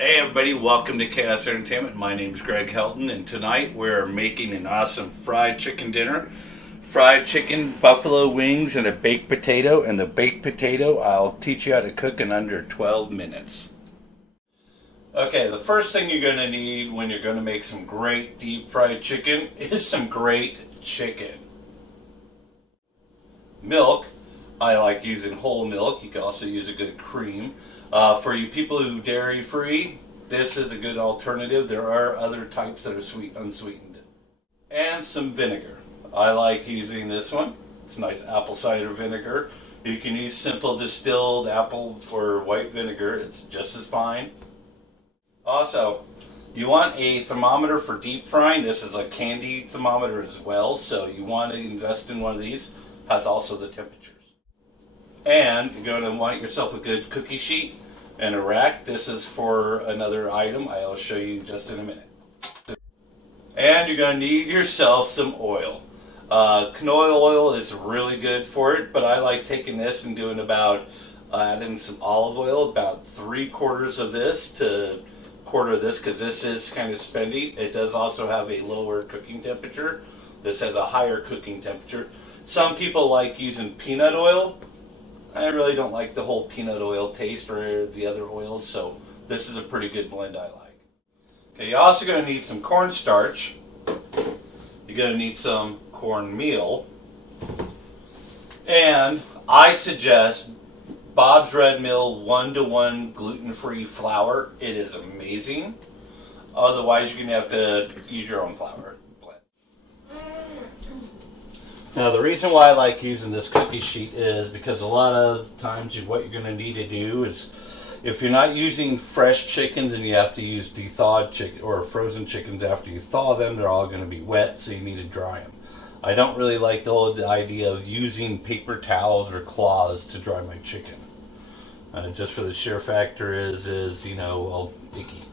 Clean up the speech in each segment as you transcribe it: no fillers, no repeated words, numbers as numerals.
Hey everybody, welcome to Chaos Entertainment. My name is Greg Helton, and tonight we're making an awesome fried chicken dinner. Fried chicken, buffalo wings, and a baked potato. And the baked potato I'll teach you how to cook in under 12 minutes. Okay, the first thing you're going to need when you're going to make some great deep fried chicken is some great chicken. Milk, I like using whole milk. You can also use a good cream. For you people who dairy free, this is a good alternative. There are other types that are unsweetened. And some vinegar. I like using this one. It's nice apple cider vinegar. You can use simple distilled apple or white vinegar. It's just as fine. Also, you want a thermometer for deep frying. This is a candy thermometer as well, so you want to invest in one of these. Has also the temperatures. And you're going to want yourself a good cookie sheet and a rack. This is for another item I'll show you just in a minute. And you're going to need yourself some oil. Canola oil is really good for it, but I like taking this and doing adding some olive oil, about 3/4 of this to quarter of this, because this is kind of spendy. It does also have a lower cooking temperature. This has a higher cooking temperature. Some people like using peanut oil. I really don't like the whole peanut oil taste or the other oils, so this is a pretty good blend I like. Okay, you're also going to need some cornstarch. You're going to need some cornmeal. And I suggest Bob's Red Mill 1-to-1 gluten-free flour. It is amazing. Otherwise, you're going to have to use your own flour. Now, the reason why I like using this cookie sheet is because a lot of times what you're going to need to do is, if you're not using fresh chickens and you have to use de-thawed chicken or frozen chickens after you thaw them, they're all going to be wet, so you need to dry them. I don't really like the whole idea of using paper towels or cloths to dry my chicken. Just for the sheer factor is well, icky.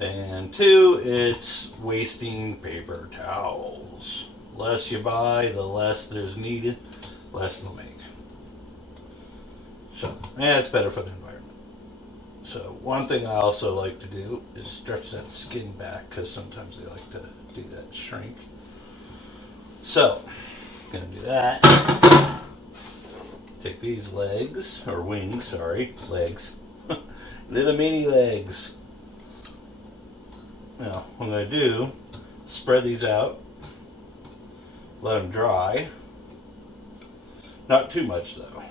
And two, it's wasting paper towels. Less you buy, the less there's needed, less they'll make. So, and it's better for the environment. So, one thing I also like to do is stretch that skin back, because sometimes they like to do that, shrink. So, I'm going to do that. Take these legs, or wings, sorry, legs. Little mini legs. Now, what I'm going to do, spread these out. Let them dry. Not too much though.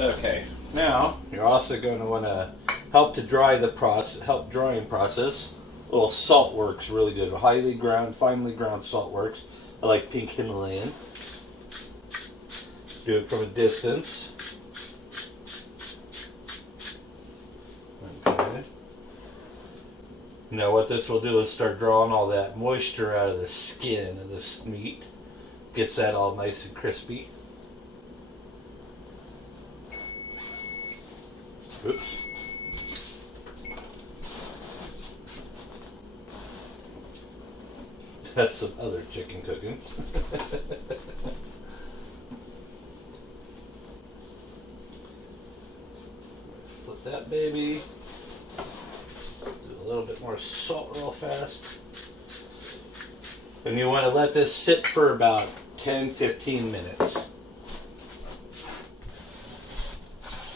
Okay, now you're also going to want to help drying process. A little salt works really good. Finely ground salt works. I like pink Himalayan. Do it from a distance. Okay. Now what this will do is start drawing all that moisture out of the skin of this meat. Gets that all nice and crispy. Oops. That's some other chicken cooking. Flip that baby. Do a little bit more salt real fast. And you want to let this sit for about 10-15 minutes.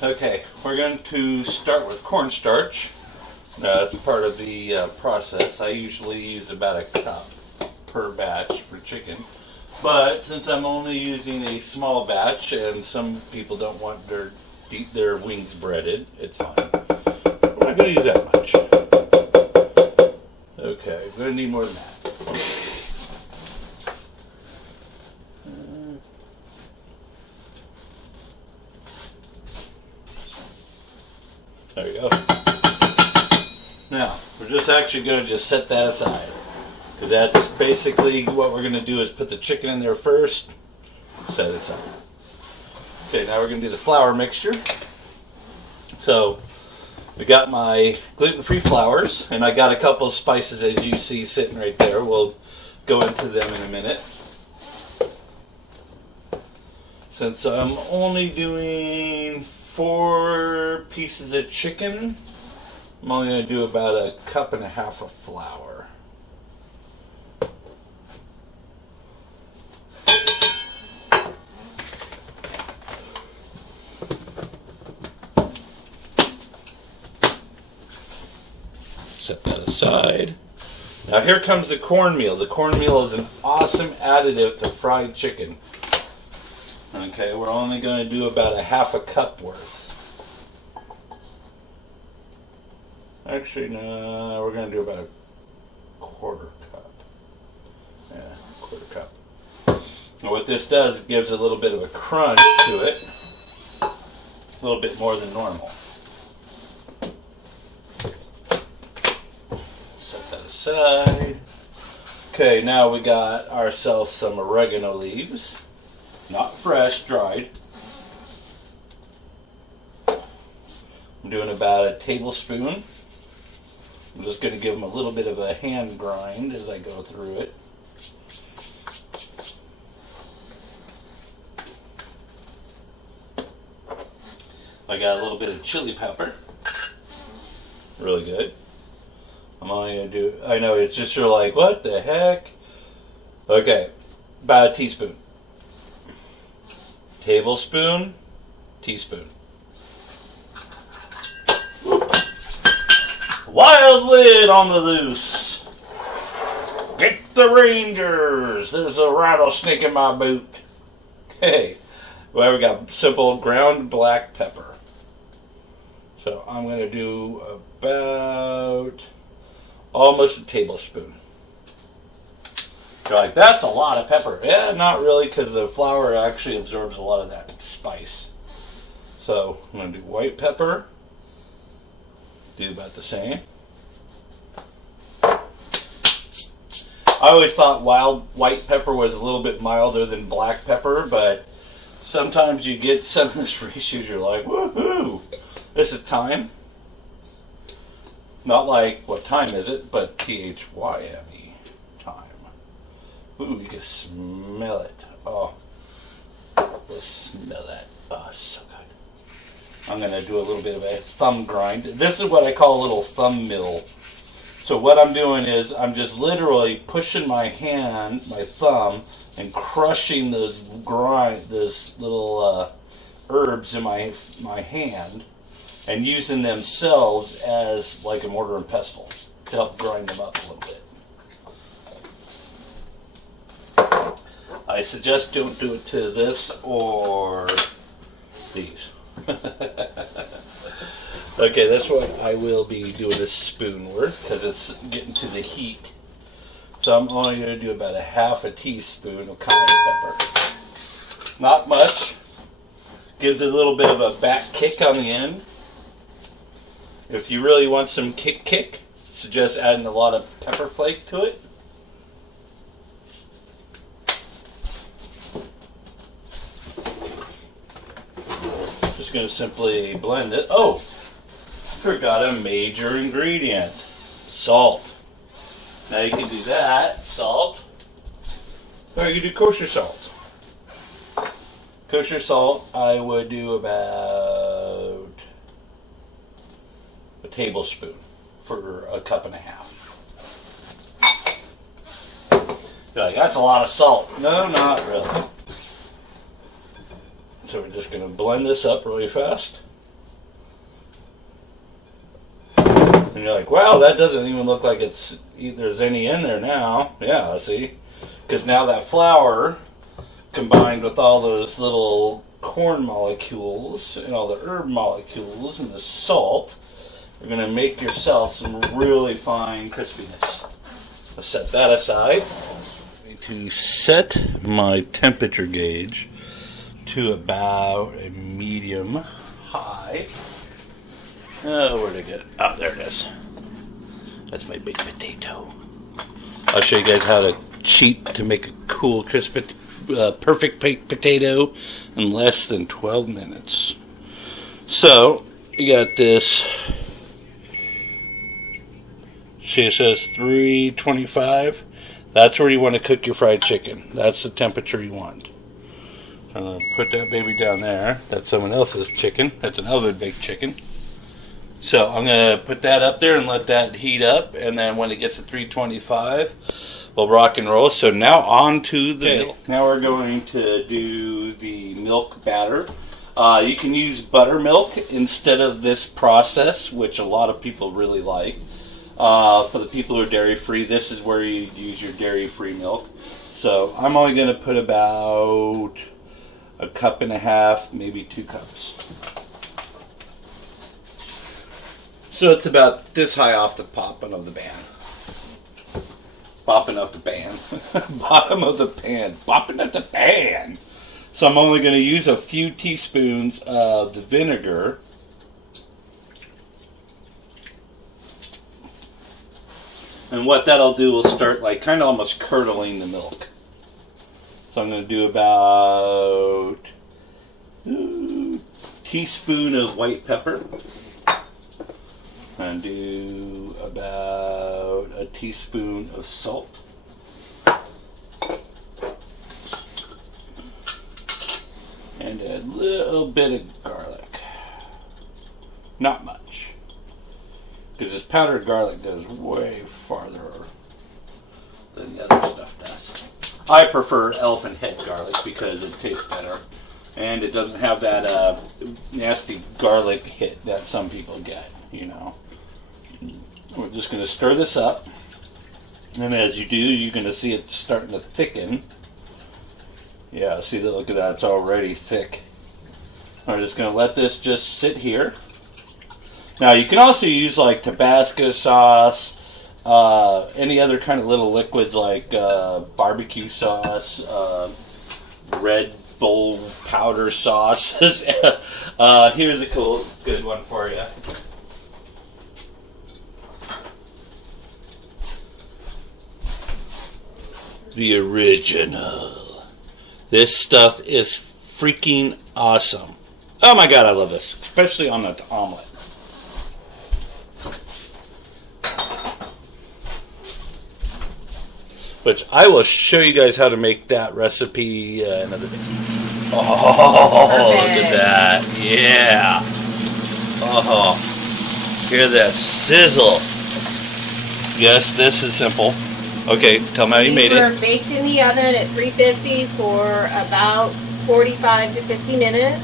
Okay, we're going to start with cornstarch. That's part of the process. I usually use about a cup per batch for chicken. But since I'm only using a small batch and some people don't want their wings breaded, it's fine. We're not going to use that much. Okay, we're going to need more than that. There you go. Now, we're just actually going to set that aside. Because that's basically what we're going to do is put the chicken in there first. Set it aside. Okay, now we're going to do the flour mixture. So, we got my gluten-free flours, and I got a couple of spices as you see sitting right there. We'll go into them in a minute. Since I'm only doing 4 pieces of chicken, I'm only going to do about 1.5 cups of flour. Set that aside. Now here comes the cornmeal. The cornmeal is an awesome additive to fried chicken. Okay, we're only going to do about 1/2 cup worth. Actually, no, we're going to do about 1/4 cup. Yeah, 1/4 cup. And what this does, it gives a little bit of a crunch to it. A little bit more than normal. Set that aside. Okay, now we got ourselves some oregano leaves. Not fresh, dried. I'm doing about 1 tablespoon. I'm just going to give them a little bit of a hand grind as I go through it. I got a little bit of chili pepper. Really good. I'm only going to do, I know it's just you're like, what the heck? Okay, about 1 teaspoon. Tablespoon, teaspoon. Wild lid on the loose. Get the Rangers. There's a rattlesnake in my boot. Okay. Well, we got simple ground black pepper. So I'm going to do about almost 1 tablespoon. You're like, that's a lot of pepper. Yeah, not really, because the flour actually absorbs a lot of that spice. So I'm going to do white pepper. Do about the same. I always thought white pepper was a little bit milder than black pepper, but sometimes you get some of these ratios, you're like, woohoo! This is thyme. Not like, what time is it, but THYME, thyme. Ooh, you can smell it. Oh, let's smell that. Oh, it's so good. I'm going to do a little bit of a thumb grind. This is what I call a little thumb mill. So what I'm doing is I'm just literally pushing my hand, my thumb, and crushing those little herbs in my hand, and using themselves as like a mortar and pestle to help grind them up a little bit. I suggest don't do it to this or these. Okay, this one I will be doing a spoon worth because it's getting to the heat. So I'm only going to do about 1/2 teaspoon of cayenne pepper. Not much. Gives it a little bit of a back kick on the end. If you really want some kick, suggest adding a lot of pepper flake to it. Just going to simply blend it. Oh, forgot a major ingredient. Salt. Now you can do that, salt, or you can do kosher salt. Kosher salt, I would do about 1 tablespoon for 1.5 cups. You're like, that's a lot of salt. No, not really. So we're just going to blend this up really fast. And you're like, wow, that doesn't even look like there's any in there now. Yeah, see? Because now that flour, combined with all those little corn molecules and all the herb molecules and the salt, you're going to make yourself some really fine crispiness. I'll set that aside. I'm going to set my temperature gauge to about a medium high. Oh, where'd I get it? Oh, there it is. That's my big potato. I'll show you guys how to cheat to make a cool, crisp, perfect baked potato in less than 12 minutes. So, you got this. See, it says 325. That's where you want to cook your fried chicken. That's the temperature you want. So I'm going to put that baby down there. That's someone else's chicken. That's an oven-baked chicken. So I'm going to put that up there and let that heat up. And then when it gets to 325, we'll rock and roll. So now on to the milk. Now we're going to do the milk batter. You can use buttermilk instead of this process, which a lot of people really like. For the people who are dairy-free, this is where you use your dairy-free milk. So I'm only going to put about a cup and a half, maybe 2 cups. So it's about this high off the popping of the pan. Bopping off the pan. Bottom of the pan. Bopping at the pan. So I'm only going to use a few teaspoons of the vinegar. And what that'll do will start like kind of almost curdling the milk. So I'm going to do about a teaspoon of white pepper. And do about a teaspoon of salt. And a little bit of garlic. Not much. Because this powdered garlic goes way farther than the other stuff does. I prefer elephant head garlic because it tastes better. And it doesn't have that nasty garlic hit that some people get, you know. We're just going to stir this up. And as you do, you're going to see it starting to thicken. Yeah, see, look at that, it's already thick. I'm just going to let this just sit here. Now, you can also use like Tabasco sauce, any other kind of little liquids like barbecue sauce, Red Bull powder sauces. Here's a good one for you. The original. This stuff is freaking awesome. Oh my god, I love this. Especially on the omelet. Which I will show you guys how to make that recipe another day. Oh, look at that. Yeah. Oh, hear that sizzle. Yes, this is simple. Okay, tell me how you made it. These were baked in the oven at 350 for about 45 to 50 minutes.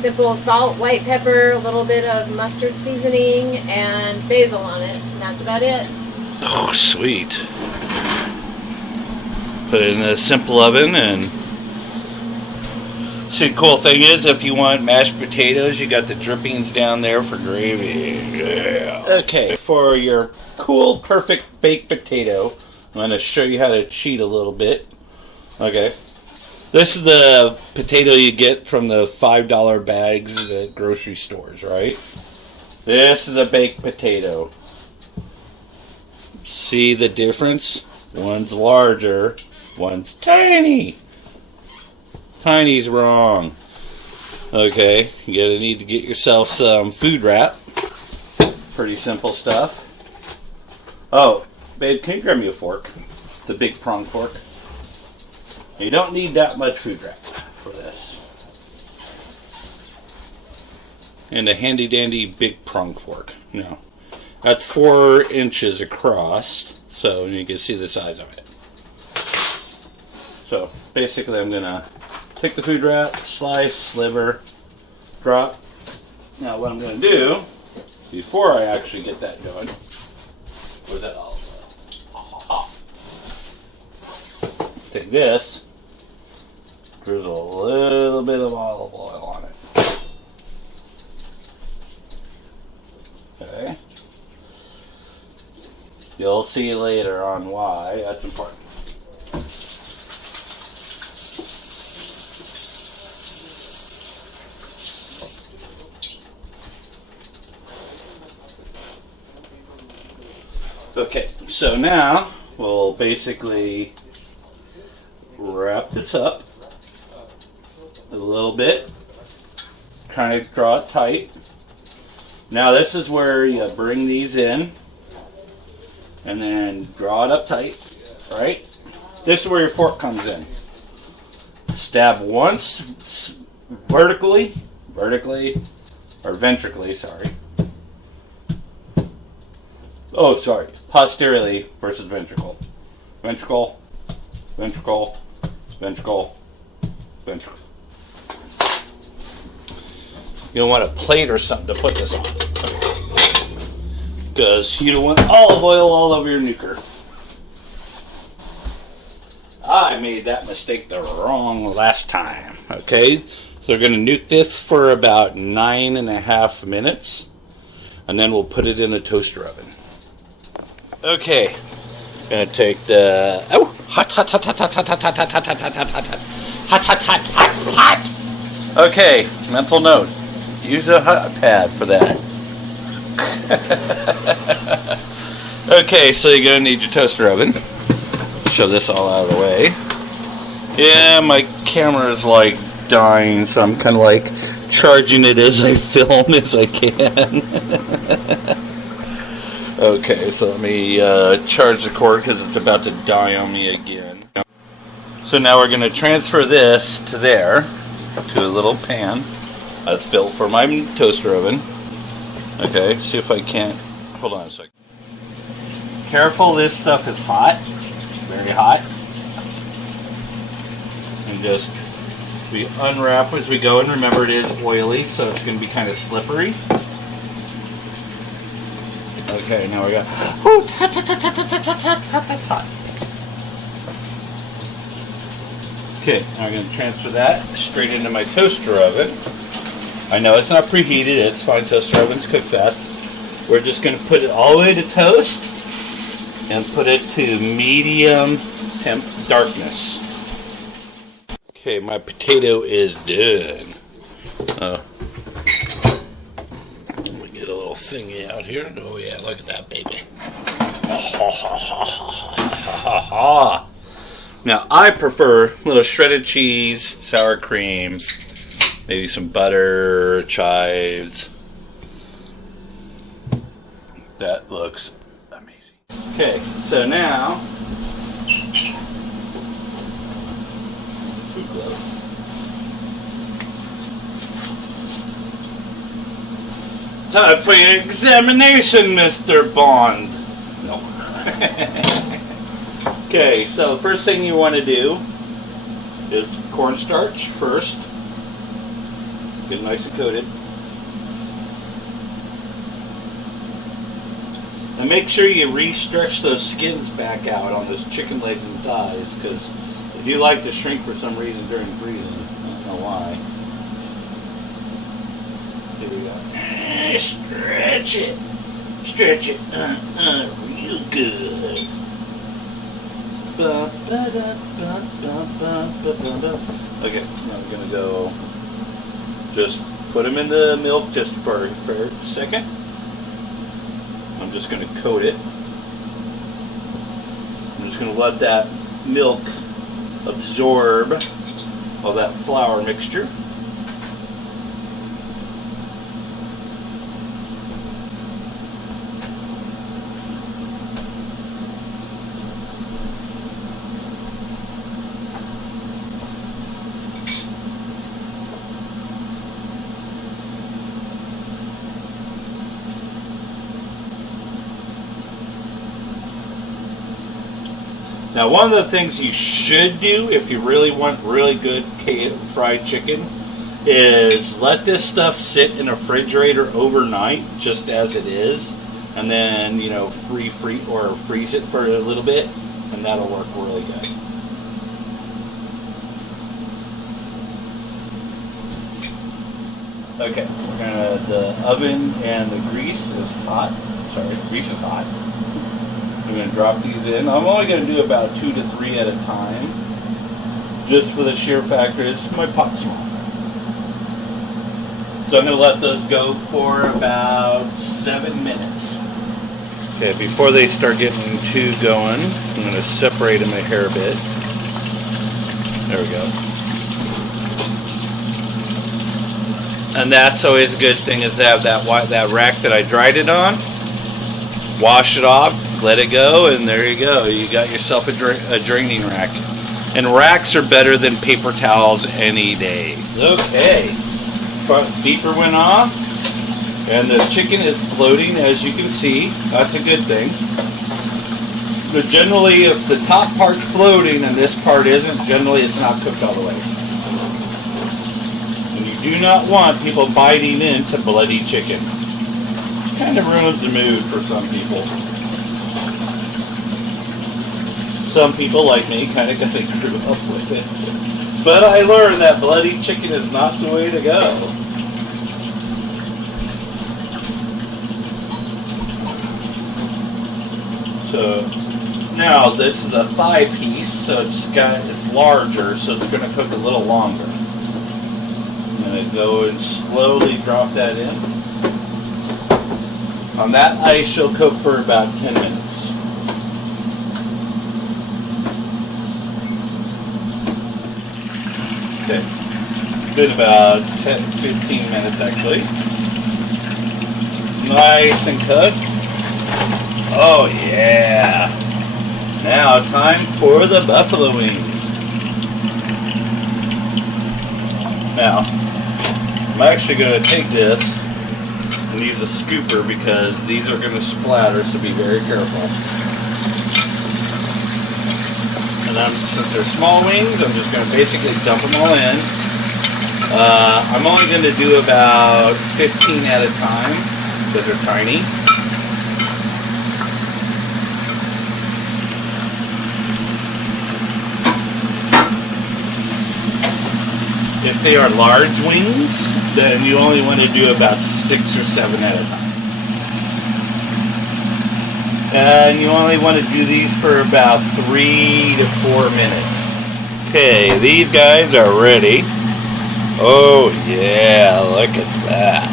Simple salt, white pepper, a little bit of mustard seasoning, and basil on it. And that's about it. Oh, sweet. Put it in a simple oven and... See, the cool thing is, if you want mashed potatoes, you got the drippings down there for gravy. Yeah. Okay, for your cool, perfect baked potato, I'm going to show you how to cheat a little bit. Okay. This is the potato you get from the $5 bags at grocery stores, right? This is a baked potato. See the difference? One's larger, one's tiny. Tiny's wrong. Okay, you're gonna need to get yourself some food wrap. Pretty simple stuff. Oh, babe, can you grab me a fork? The big prong fork. You don't need that much food wrap for this. And a handy dandy big prong fork. No. That's 4 inches across, so you can see the size of it. So basically I'm gonna take the food wrap, slice, sliver, drop. Now what I'm going to do, before I actually get that going, where's that olive oil? Take this, drizzle a little bit of olive oil on it. Okay. You'll see later on why that's important. Okay, so now we'll basically wrap this up a little bit, kind of draw it tight. Now this is where you bring these in and then draw it up tight right? This is where your fork comes in. Stab once vertically, or ventrically, sorry. Oh, sorry. Posteriorly versus ventricle. Ventricle, ventricle, ventricle, ventricle. You don't want a plate or something to put this on, because you don't want olive oil all over your nuker. I made that mistake the wrong last time. Okay, so we're going to nuke this for about 9.5 minutes, and then we'll put it in a toaster oven. Okay, gonna take the hot. Okay, mental note: use a hot pad for that. Okay, so you're gonna need your toaster oven. Shove this all out of the way. Yeah, my camera is like dying, so I'm kind of like charging it as I film as I can. Okay, so let me charge the cord because it's about to die on me again. So now we're going to transfer this to there, to a little pan that's built for my toaster oven. Okay, see if I can't. Hold on a second. Careful, this stuff is hot. Very hot. And just we unwrap as we go, and remember it is oily, so it's going to be kind of slippery. Okay, now we got hot. Okay, now I'm going to transfer that straight into my toaster oven. I know it's not preheated, it's fine, toaster ovens cook fast. We're just going to put it all the way to toast and put it to medium temp darkness. Okay, my potato is done. Let me get a little thingy out here. Oh yeah, look at that baby. Now I prefer a little shredded cheese, sour cream, maybe some butter, chives. That looks amazing. Okay, so now food glove. Time for your examination, Mr. Bond. No. Okay, so first thing you want to do is cornstarch first. Get it nice and coated. And make sure you re-stretch those skins back out on those chicken legs and thighs, because they do like to shrink for some reason during freezing. I don't know why. Here we go. Stretch it. Stretch it. Real good. Okay, now we're going to go just put them in the milk just for a second. I'm just going to coat it. I'm just going to let that milk absorb all that flour mixture. Now, one of the things you should do if you really want really good fried chicken is let this stuff sit in a refrigerator overnight, just as it is, and then, you know, freeze it for a little bit, and that'll work really good. Okay, the oven and the grease is hot. Sorry, grease is hot. I'm going to drop these in. I'm only going to do about 2 to 3 at a time, just for the sheer factor is my pot's small. So I'm going to let those go for about 7 minutes. Okay, before they start getting too going, I'm going to separate them a hair bit. There we go. And that's always a good thing, is to have that rack that I dried it on. Wash it off. let it go, and there you go. You got yourself a draining rack. And racks are better than paper towels any day. Okay, beeper went off, and the chicken is floating, as you can see. That's a good thing. But generally, if the top part's floating and this part isn't, generally it's not cooked all the way. And you do not want people biting into bloody chicken. Kind of ruins the mood for some people. Some people, like me, kind of grew up with it. But I learned that bloody chicken is not the way to go. So now this is a thigh piece, so it's larger, so it's going to cook a little longer. I'm going to go and slowly drop that in. On that ice, she'll cook for about 10 minutes. Okay, been about 10-15 minutes actually. Nice and cooked. Oh yeah! Now time for the buffalo wings. Now, I'm actually going to take this and use a scooper because these are going to splatter, so be very careful. And since they're small wings, I'm just going to basically dump them all in. I'm only going to do about 15 at a time because they're tiny. If they are large wings, then you only want to do about 6 or 7 at a time. And you only want to do these for about 3 to 4 minutes. Okay, these guys are ready. Oh yeah, look at that.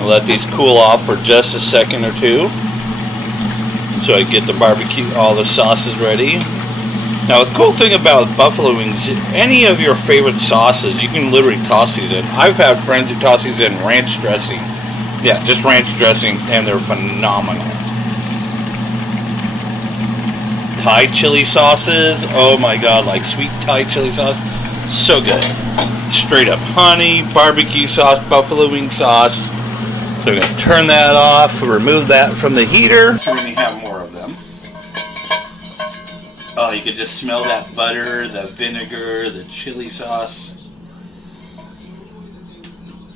I'll let these cool off for just a second or two so I get the barbecue, all the sauces ready. Now the cool thing about buffalo wings, any of your favorite sauces, you can literally toss these in. I've had friends who toss these in ranch dressing. Yeah, just ranch dressing, and they're phenomenal. Thai chili sauces, oh my god, like sweet Thai chili sauce, so good. Straight up honey, barbecue sauce, buffalo wing sauce. So we're going to turn that off, remove that from the heater. So we're going to have more of them. Oh, you could just smell that butter, the vinegar, the chili sauce.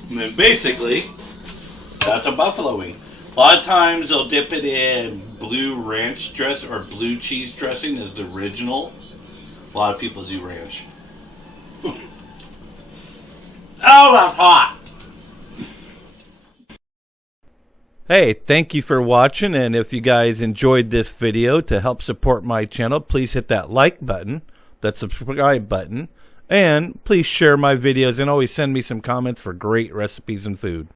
And then basically, that's a buffalo wing. A lot of times they'll dip it in blue ranch dress or blue cheese dressing as the original. A lot of people do ranch. Oh, that's hot! Hey, thank you for watching, and if you guys enjoyed this video, to help support my channel, please hit that like button, that subscribe button, and please share my videos and always send me some comments for great recipes and food.